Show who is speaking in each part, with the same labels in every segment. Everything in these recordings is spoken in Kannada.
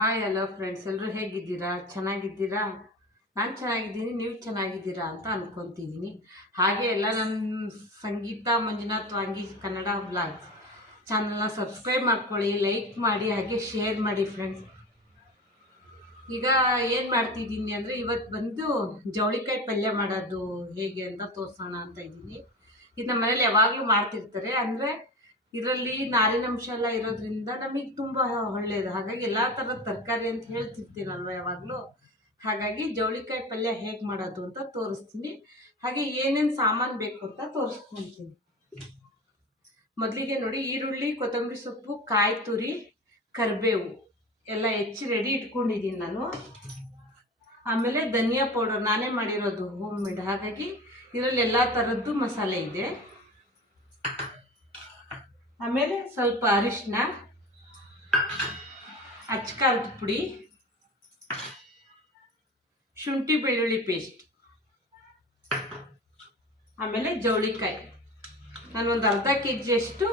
Speaker 1: ಹಾಯ್ ಹಲೋ ಫ್ರೆಂಡ್ಸ್ ಎಲ್ಲರೂ ಹೇಗಿದ್ದೀರಾ? ಚೆನ್ನಾಗಿದ್ದೀರಾ? ನಾನು ಚೆನ್ನಾಗಿದ್ದೀನಿ, ನೀವು ಚೆನ್ನಾಗಿದ್ದೀರಾ ಅಂತ ಅಂದ್ಕೊತಿದ್ದೀನಿ ಹಾಗೆ ಎಲ್ಲ ನನ್ನ ಸಂಗೀತ ಮಂಜುನಾಥ್ ವಾಂಗಿ ಕನ್ನಡ ಬ್ಲಾಗ್ಸ್ ಚಾನಲ್ನ ಸಬ್ಸ್ಕ್ರೈಬ್ ಮಾಡ್ಕೊಳ್ಳಿ ಲೈಕ್ ಮಾಡಿ, ಹಾಗೆ ಶೇರ್ ಮಾಡಿ ಫ್ರೆಂಡ್ಸ್ ಈಗ ಏನು ಮಾಡ್ತಿದ್ದೀನಿ ಅಂದರೆ ಇವತ್ತು ಬಂದು ಜವಳಿಕಾಯಿ ಪಲ್ಯ ಮಾಡೋದು ಹೇಗೆ ಅಂತ ತೋರಿಸೋಣ ಅಂತ ಇದ್ದೀನಿ ಇದು ನಮ್ಮ ಮನೇಲಿ ಯಾವಾಗಲೂ ಮಾಡ್ತಿರ್ತಾರೆ. ಅಂದರೆ ಇದರಲ್ಲಿ ನಾರಿನಂಶ ಎಲ್ಲ ಇರೋದ್ರಿಂದ ನಮಗೆ ತುಂಬ ಒಳ್ಳೆಯದು ಹಾಗಾಗಿ ಎಲ್ಲ ಥರದ ತರಕಾರಿ ಅಂತ ಹೇಳ್ತಿರ್ತೀನಲ್ವ ಯಾವಾಗಲೂ? ಹಾಗಾಗಿ ಜವಳಿಕಾಯಿ ಪಲ್ಯ ಹೇಗೆ ಮಾಡೋದು ಅಂತ ತೋರಿಸ್ತೀನಿ. ಹಾಗೆ ಏನೇನು ಸಾಮಾನು ಬೇಕು ಅಂತ ತೋರಿಸ್ಕೊತೀನಿ. ಮೊದಲಿಗೆ ನೋಡಿ ಈರುಳ್ಳಿ, ಕೊತ್ತಂಬರಿ ಸೊಪ್ಪು, ಕಾಯಿ ತುರಿ, ಕರಿಬೇವು ಎಲ್ಲ ಹೆಚ್ಚಿ ರೆಡಿ ಇಟ್ಕೊಂಡಿದ್ದೀನಿ ನಾನು. ಆಮೇಲೆ ಧನಿಯಾ ಪೌಡರ್ ನಾನೇ ಮಾಡಿರೋದು ಹೋಮ್ ಮೇಡ್ ಹಾಗಾಗಿ ಇದರಲ್ಲಿ ಎಲ್ಲ ಥರದ್ದು ಮಸಾಲೆ ಇದೆ. ಆಮೇಲೆ ಸ್ವಲ್ಪ ಅರಿಶಿನ ಅಚ್ಕಾರದ ಪುಡಿ, ಶುಂಠಿ ಬೆಳ್ಳುಳ್ಳಿ ಪೇಸ್ಟ್ ಆಮೇಲೆ ಜವಳಿಕಾಯಿ. ನಾನು ಒಂದು ಅರ್ಧ ಕೆ ಜಿಯಷ್ಟು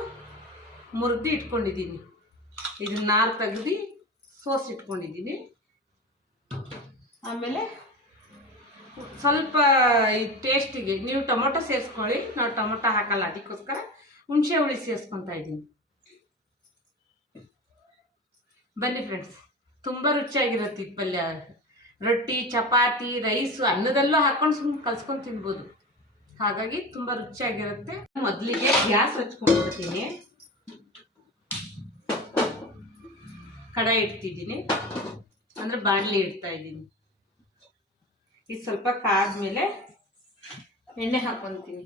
Speaker 1: ಮುರಿದು ಇಟ್ಕೊಂಡಿದ್ದೀನಿ. ಇದನ್ನ ನಾರು ತೆಗ್ದು ಸೋಸಿ ಇಟ್ಕೊಂಡಿದ್ದೀನಿ. ಆಮೇಲೆ ಸ್ವಲ್ಪ ಈ ಟೇಸ್ಟಿಗೆ ನೀವು ಟೊಮೊಟೊ ಸೇರಿಸ್ಕೊಳ್ಳಿ. ನಾವು ಟೊಮೊಟೊ ಹಾಕಲ್ಲ, ಅದಕ್ಕೋಸ್ಕರ ಹುಣಸೆ ಹುಳಿ ಸೇರಿಸ್ಕೊತಾ ಇದ್ದೀನಿ. ಬನ್ನಿ ಫ್ರೆಂಡ್ಸ್ ತುಂಬ ರುಚಿಯಾಗಿರುತ್ತೆ ಈ ಪಲ್ಯ. ರೊಟ್ಟಿ, ಚಪಾತಿ, ರೈಸು ಅನ್ನದಲ್ಲೂ ಹಾಕೊಂಡು ಸುಮ್ಮನೆ ಕಲ್ಸ್ಕೊಂಡು ತಿನ್ಬೋದು. ಹಾಗಾಗಿ ತುಂಬ ರುಚಿಯಾಗಿರುತ್ತೆ. ಮೊದಲಿಗೆ ಗ್ಯಾಸ್ ಹಚ್ಕೊಂಡ್ಬಿಡ್ತೀನಿ. ಕಡಾಯಿ ಇಡ್ತಿದ್ದೀನಿ. ಅಂದರೆ ಬಾಣಲಿ ಇಡ್ತಾ ಇದ್ದೀನಿ. ಇದು ಸ್ವಲ್ಪ ಕಾದ್ಮೇಲೆ ಎಣ್ಣೆ ಹಾಕೊತೀನಿ.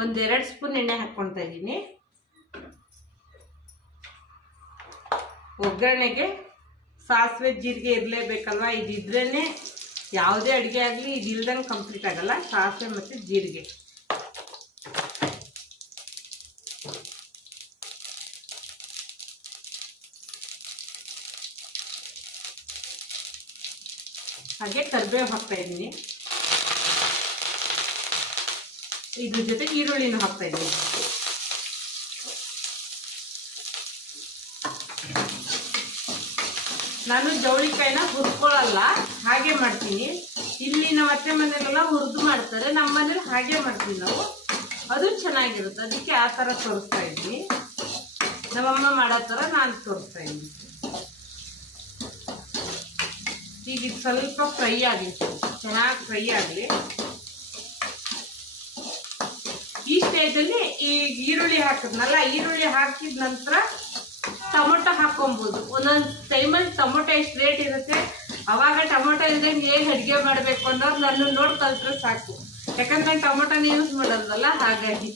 Speaker 1: ಒಂದೆರಡು ಸ್ಪೂನ್ ಎಣ್ಣೆ ಹಾಕ್ಕೊಳ್ತಾ ಇದ್ದೀನಿ. ಒಗ್ಗರಣೆಗೆ ಸಾಸಿವೆ ಜೀರಿಗೆ ಇರಲೇಬೇಕಲ್ವ? ಇದಿದ್ರೇ ಯಾವುದೇ ಅಡುಗೆ ಆಗಲಿ ಇದಿಲ್ದಂಗೆ ಕಂಪ್ಲೀಟ್ ಆಗಲ್ಲ. ಸಾಸಿವೆ ಮತ್ತು ಜೀರಿಗೆ. ಹಾಗೆ ಕರಿಬೇವು ಹಾಕ್ತಾ ಇದ್ದೀನಿ. ಇದ್ರ ಜೊತೆಗೆ ಈರುಳ್ಳಿನ ಹಾಕ್ತಾ ಇದ್ದೀನಿ. ನಾನು ಜವಳಿಕಾಯಿನ ಹುರ್ಕೊಳ್ಳಲ್ಲ, ಹಾಗೆ ಮಾಡ್ತೀನಿ. ಇಲ್ಲಿ ನಮ್ಮ ಅತ್ತೆ ಮನೆಯಲ್ಲೆಲ್ಲ ಹುರಿದು ಮಾಡ್ತಾರೆ ನಮ್ಮ ಮನೇಲಿ ಹಾಗೆ ಮಾಡ್ತೀವಿ ನಾವು. ಅದು ಚೆನ್ನಾಗಿರುತ್ತೆ, ಅದಕ್ಕೆ ಆ ಥರ ತೋರಿಸ್ತಾ ಇದ್ದೀನಿ ನಮ್ಮಮ್ಮ ಮಾಡೋ ಥರ ನಾನು ತೋರಿಸ್ತಾ ಇದ್ದೀನಿ. ಈಗ ಇದು ಸ್ವಲ್ಪ ಫ್ರೈ ಆಗಿತ್ತು, ಚೆನ್ನಾಗಿ ಫ್ರೈ ಆಗಲಿ. ಸ್ಟೇಜಲ್ಲಿ ಈ ಈರುಳ್ಳಿ ಹಾಕಿದ್ನಲ್ಲ, ಈರುಳ್ಳಿ ಹಾಕಿದ ನಂತರ ಟೊಮೊಟೊ ಹಾಕೊಬೋದು ಒಂದೊಂದು ಟೈಮಲ್ಲಿ ಟೊಮೊಟೊ ಎಷ್ಟು ರೇಟ್ ಇರುತ್ತೆ, ಅವಾಗ ಟೊಮೊಟೊ ಇದೆ ಹೇಗೆ ಅಡುಗೆ ಮಾಡಬೇಕು ಅನ್ನೋದು ನನ್ನ ನೋಡಿ ಕಲ್ತ್ರೆ ಸಾಕು. ಯಾಕಂದ್ರೆ ನಾನು ಟೊಮೊಟೊನ ಯೂಸ್ ಮಾಡೋದಲ್ಲ ಹಾಗಾಗಿ.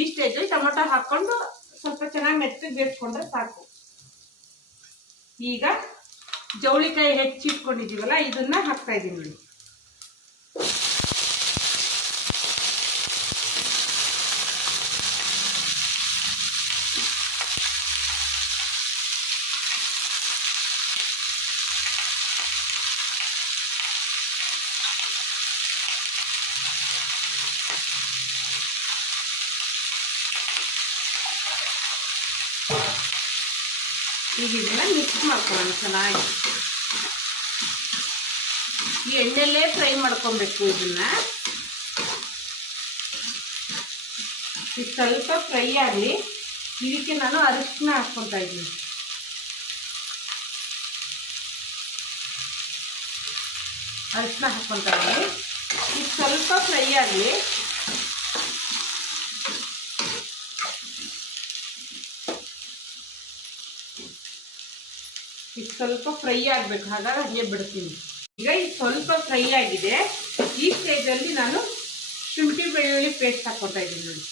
Speaker 1: ಈ ಸ್ಟೇಜಲ್ಲಿ ಟೊಮೊಟೊ ಹಾಕ್ಕೊಂಡು ಸ್ವಲ್ಪ ಚೆನ್ನಾಗಿ ಮೆತ್ತಗೆ ಬೇಯಿಸ್ಕೊಂಡ್ರೆ ಸಾಕು. ಈಗ ಜವಳಿಕಾಯಿ ಹೆಚ್ಚಿಟ್ಕೊಂಡಿದ್ದೀವಲ್ಲ ಇದನ್ನ ಹಾಕ್ತಾ ಇದ್ದೀನಿ ನೋಡಿ. ಈಗ ಮಿಕ್ಸ್ ಮಾಡ್ಕೊಳ್ಳೋಣ ಚೆನ್ನಾಗಿ ಈ ಎಣ್ಣೆಲ್ಲೇ ಫ್ರೈ ಮಾಡ್ಕೊಬೇಕು ಇದನ್ನ. ಇದು ಸ್ವಲ್ಪ ಫ್ರೈ ಆಗಲಿ. ಇದಕ್ಕೆ ನಾನು ಅರಿಶಿನ ಹಾಕ್ಕೊತಾ ಇದ್ದೀನಿ. ಅರಿಶಿನ ಹಾಕ್ಕೊತಾ ಇದ್ದೀನಿ. ಇದು ಸ್ವಲ್ಪ ಫ್ರೈ ಆಗಲಿ. ಇದು ಸ್ವಲ್ಪ ಫ್ರೈ ಆಗಬೇಕು ಹಾಗಾಗಿ ಹಾಗೆ ಬಿಡ್ತೀನಿ. ಈಗ ಇದು ಸ್ವಲ್ಪ ಫ್ರೈ ಆಗಿದೆ, ಈ ಸ್ಟೇಜಲ್ಲಿ ನಾನು ಶುಂಠಿ ಬೆಳ್ಳುಳ್ಳಿ ಪೇಸ್ಟ್ ಹಾಕ್ಕೊತಾ ಇದ್ದೀನಿ ನೋಡಿ.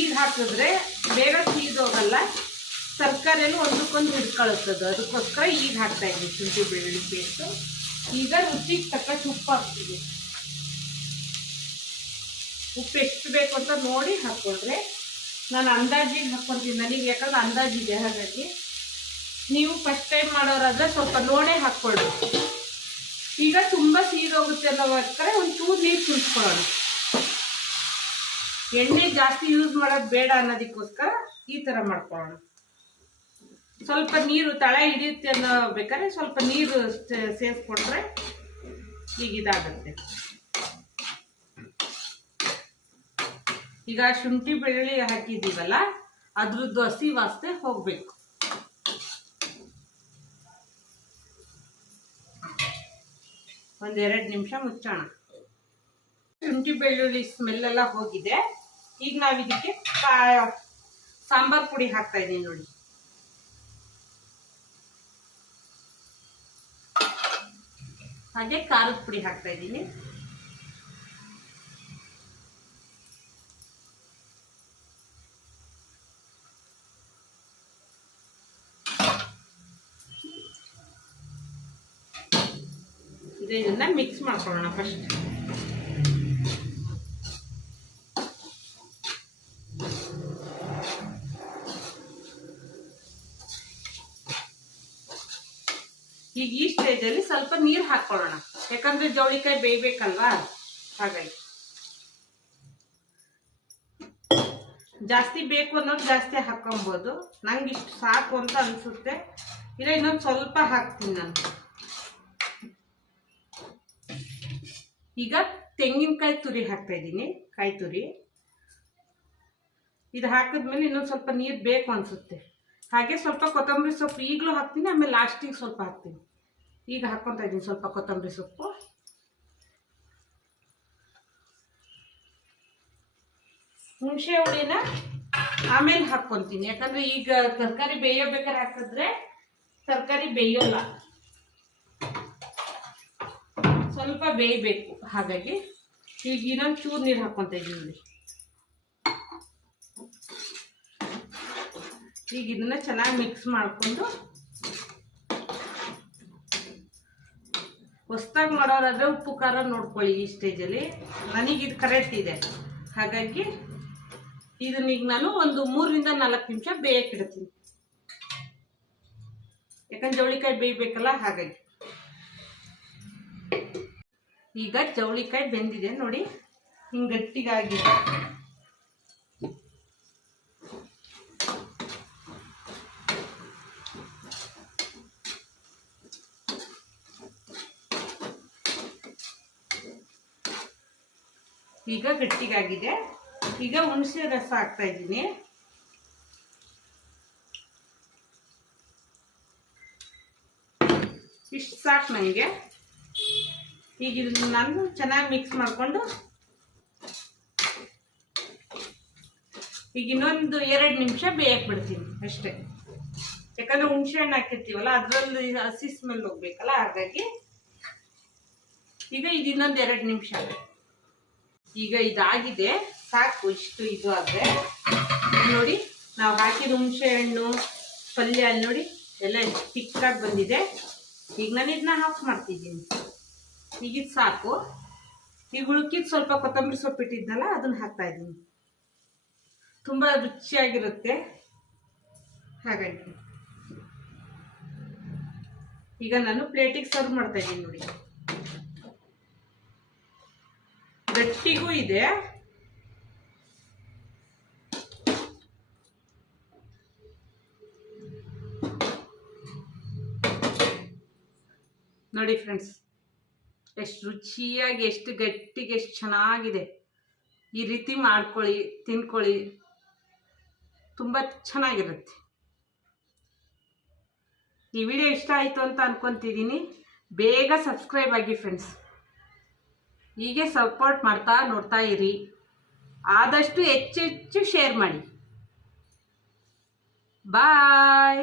Speaker 1: ಈಗ ಹಾಕಿದ್ರೆ ಬೇಗ ಸೀದೋಗಲ್ಲ ತರಕಾರಿನೂ ಒಂದಕ್ಕೊಂದು ಹಿಡ್ಕೊಳುತ್ತದೆ ಅದಕ್ಕೋಸ್ಕರ ಈಗ ಹಾಕ್ತಾ ಇದ್ದೀನಿ ಶುಂಠಿ ಬೆಳ್ಳುಳ್ಳಿ ಪೇಸ್ಟು ಈಗ ರುಚಿಗೆ ತಕ್ಕ ಉಪ್ಪು ಹಾಕ್ತೀವಿ ಉಪ್ಪು ಎಷ್ಟು ಬೇಕು ಅಂತ ನೋಡಿ ಹಾಕ್ಕೊಂಡ್ರೆ ನಾನು ಅಂದಾಜಿಗೆ ಹಾಕ್ಕೊಂತೀನಿ. ನನಗೆ ಯಾಕಂದ್ರೆ ಅಂದಾಜಿದೆ ಹಾಗಾಗಿ ನೀವು ಫಸ್ಟ್ ಟೈಮ್ ಮಾಡೋರಾದ್ರೆ ಸ್ವಲ್ಪ ನೋಡೇ ಹಾಕ್ಕೊಳ್ಳಿ. ಈಗ ತುಂಬ ಸೀದೋಗುತ್ತೆ ಅನ್ನೋದಕ್ಕೋಸ್ಕರ ಒಂದು ಚೂರು ನೀರು ಸುಲಿಸ್ಕೊಳ್ಳೋಣ ಎಣ್ಣೆ ಜಾಸ್ತಿ ಯೂಸ್ ಮಾಡೋದು ಬೇಡ ಅನ್ನೋದಕ್ಕೋಸ್ಕರ ಈ ಥರ ಮಾಡ್ಕೊಳ್ಳೋಣ. ಸ್ವಲ್ಪ ನೀರು ತಳ ಹಿಡಿಯುತ್ತೆ ಅನ್ನೋ ಬೇಕಾದ್ರೆ ಸ್ವಲ್ಪ ನೀರು ಸೇರಿಸ್ಕೊಂಡ್ರೆ ಈಗ ಇದಾಗುತ್ತೆ. ಈಗ ಶುಂಠಿ ಬೆಳ್ಳುಳ್ಳಿ ಹಾಕಿದ್ದೀವಲ್ಲ, ಅದ್ರದ್ದು ಹಸಿ ವಾಸನೆ ಹೋಗ್ಬೇಕು. ಒಂದೆರಡು ನಿಮಿಷ ಮುಚ್ಚೋಣ. ಶುಂಠಿ ಬೆಳ್ಳುಳ್ಳಿ ಸ್ಮೆಲ್ ಎಲ್ಲ ಹೋಗಿದೆ. ಈಗ ನಾವು ಇದಕ್ಕೆ ಸಾಂಬಾರ್ ಪುಡಿ ಹಾಕ್ತಾ ಇದೀನಿ ನೋಡಿ. ಹಾಗೆ ಖಾರದ ಪುಡಿ ಹಾಕ್ತಾ ಇದ್ದೀನಿ ಇದು ಇದನ್ನ ಮಿಕ್ಸ್ ಮಾಡ್ಕೊಳ್ಳೋಣ ಫಸ್ಟ್ ಈಗ ಈ ಸ್ಟೇಜಲ್ಲಿ ಸ್ವಲ್ಪ ನೀರು ಹಾಕ್ಕೊಳ್ಳೋಣ. ಯಾಕಂದ್ರೆ ಜವಳಿಕಾಯಿ ಬೇಯ್ಬೇಕಲ್ವಾ? ಹಾಗಾಗಿ. ಜಾಸ್ತಿ ಬೇಕು ಅನ್ನೋದು ಜಾಸ್ತಿ ಹಾಕೊಬೋದು ನಂಗೆ ಇಷ್ಟು ಸಾಕು ಅಂತ ಅನ್ಸುತ್ತೆ. ಇಲ್ಲ, ಇನ್ನೊಂದು ಸ್ವಲ್ಪ ಹಾಕ್ತೀನಿ ನಾನು. ಈಗ ತೆಂಗಿನಕಾಯಿ ತುರಿ ಹಾಕ್ತಾ ಇದ್ದೀನಿ, ಕಾಯಿ ತುರಿ. ಇದು ಹಾಕಿದ್ಮೇಲೆ ಇನ್ನೊಂದು ಸ್ವಲ್ಪ ನೀರು ಬೇಕು ಅನಿಸುತ್ತೆ. ಹಾಗೆ ಸ್ವಲ್ಪ ಕೊತ್ತಂಬರಿ ಸೊಪ್ಪು ಈಗಲೂ ಹಾಕ್ತೀನಿ, ಆಮೇಲೆ ಲಾಸ್ಟಿಗೆ ಸ್ವಲ್ಪ ಹಾಕ್ತೀನಿ. ಈಗ ಹಾಕ್ಕೊತಾ ಇದ್ದೀನಿ ಸ್ವಲ್ಪ ಕೊತ್ತಂಬರಿ ಸೊಪ್ಪು. ಹುಣಸೆ ಹುಳಿನ ಆಮೇಲೆ ಹಾಕ್ಕೊತೀನಿ ಯಾಕಂದ್ರೆ ಈಗ ತರಕಾರಿ ಬೇಯೋಬೇಕಾದ್ರೆ ಹಾಕಿದ್ರೆ ತರಕಾರಿ ಬೇಯೋಲ್ಲ. ಸ್ವಲ್ಪ ಬೇಯಬೇಕು. ಹಾಗಾಗಿ ಈಗ ಇನ್ನೊಂದು ಚೂರು ನೀರು ಹಾಕ್ಕೊತ ಇದ್ದೀನಿ ನೋಡಿ ಈಗ ಇದನ್ನ ಚೆನ್ನಾಗಿ ಮಿಕ್ಸ್ ಮಾಡಿಕೊಂಡು ಹೊಸ್ದಾಗಿ ಮಾಡೋರಾದ್ರೆ ಉಪ್ಪು, ಖಾರ ನೋಡ್ಕೊಳ್ಳಿ ಈ ಸ್ಟೇಜಲ್ಲಿ ನನಗೆ ಇದು ಕರೆಕ್ಟ್ ಇದೆ. ಹಾಗಾಗಿ ಇದನ್ನ ಈಗ ನಾನು ಒಂದು ಮೂರರಿಂದ ನಾಲ್ಕು ನಿಮಿಷ ಬೇಯಕ್ಕಿಡ್ತೀನಿ ಯಾಕಂದ್ರೆ ಜವಳಿಕಾಯಿ ಬೇಯಬೇಕಲ್ಲ, ಹಾಗಾಗಿ. ಈಗ ಚೌಳಿಕಾಯಿ ಬೆಂದಿದೆ ನೋಡಿ, ಹಿಂಗೆ ಗಟ್ಟಿಗಾಗಿದೆ. ಈಗ ಗಟ್ಟಿಗಾಗಿದೆ. ಈಗ ಹುಣಸೆ ರಸ ಹಾಕ್ತಾ ಇದ್ದೀನಿ. ಇಷ್ಟು ಸಾಕು ನನಗೆ ಈಗ ಇದನ್ನ ನಾನು ಚೆನ್ನಾಗಿ ಮಿಕ್ಸ್ ಮಾಡಿಕೊಂಡು ಈಗ ಇನ್ನೊಂದು ಎರಡು ನಿಮಿಷ ಬೇಯಕ್ಕೆ ಬಿಡ್ತೀನಿ ಅಷ್ಟೇ. ಯಾಕಂದ್ರೆ ಹುಣಸೆ ಹಣ್ಣು ಹಾಕಿರ್ತೀವಲ್ಲ, ಅದರಲ್ಲಿ ಹಸಿ ಸ್ಮೆಲ್ ಹೋಗ್ಬೇಕಲ್ಲ, ಹಾಗಾಗಿ ಈಗ ಇದು ಇನ್ನೊಂದು ಎರಡು ನಿಮಿಷ. ಈಗ ಇದಾಗಿದೆ, ಸಾಕು, ಇಷ್ಟು ಇದು ಆದರೆ. ನೋಡಿ, ನಾವು ಹಾಕಿದ ಹುಣಸೆ ಹಣ್ಣು, ಪಲ್ಯ, ನೋಡಿ, ಎಲ್ಲ ತಿಕ್ಕಾಗಿ ಬಂದಿದೆ. ಈಗ ನಾನು ಇದನ್ನ ಹಾಫ್ ಮಾಡ್ತಿದ್ದೀನಿ. ಈಗ ಸಾಕು. ಈಗ ಉಳ್ಕಿದ್ ಸ್ವಲ್ಪ ಕೊತ್ತಂಬರಿ ಸೊಪ್ಪು ಇಟ್ಟಿದ್ನಲ್ಲ ಅದನ್ನ ಹಾಕ್ತಾ ಇದ್ದೀನಿ. ತುಂಬ ರುಚಿಯಾಗಿರುತ್ತೆ. ಹಾಗಾಗಿ ಈಗ ನಾನು ಪ್ಲೇಟಿಗೆ ಸರ್ವ್ ಮಾಡ್ತಾ ಇದ್ದೀನಿ ನೋಡಿ. ಗಟ್ಟಿಗೂ ಇದೆ. ನೋಡಿ ಫ್ರೆಂಡ್ಸ್ ಎಷ್ಟು ರುಚಿಯಾಗಿ, ಎಷ್ಟು ಗಟ್ಟಿಗೆ, ಎಷ್ಟು ಚೆನ್ನಾಗಿದೆ. ಈ ರೀತಿ ಮಾಡ್ಕೊಳ್ಳಿ, ತಿನ್ಕೊಳ್ಳಿ. ತುಂಬ ಚೆನ್ನಾಗಿರುತ್ತೆ. ಈ ವಿಡಿಯೋ ಇಷ್ಟ ಆಯಿತು ಅಂತ ಅನ್ಕೊತಿದ್ದೀನಿ. ಬೇಗ ಸಬ್ಸ್ಕ್ರೈಬ್ ಆಗಿ ಫ್ರೆಂಡ್ಸ್ ಹೀಗೆ ಸಪೋರ್ಟ್ ಮಾಡ್ತಾ ನೋಡ್ತಾ ಇರಿ. ಆದಷ್ಟು ಹೆಚ್ಚೆಚ್ಚು ಹೆಚ್ಚು ಶೇರ್ ಮಾಡಿ. ಬಾಯ್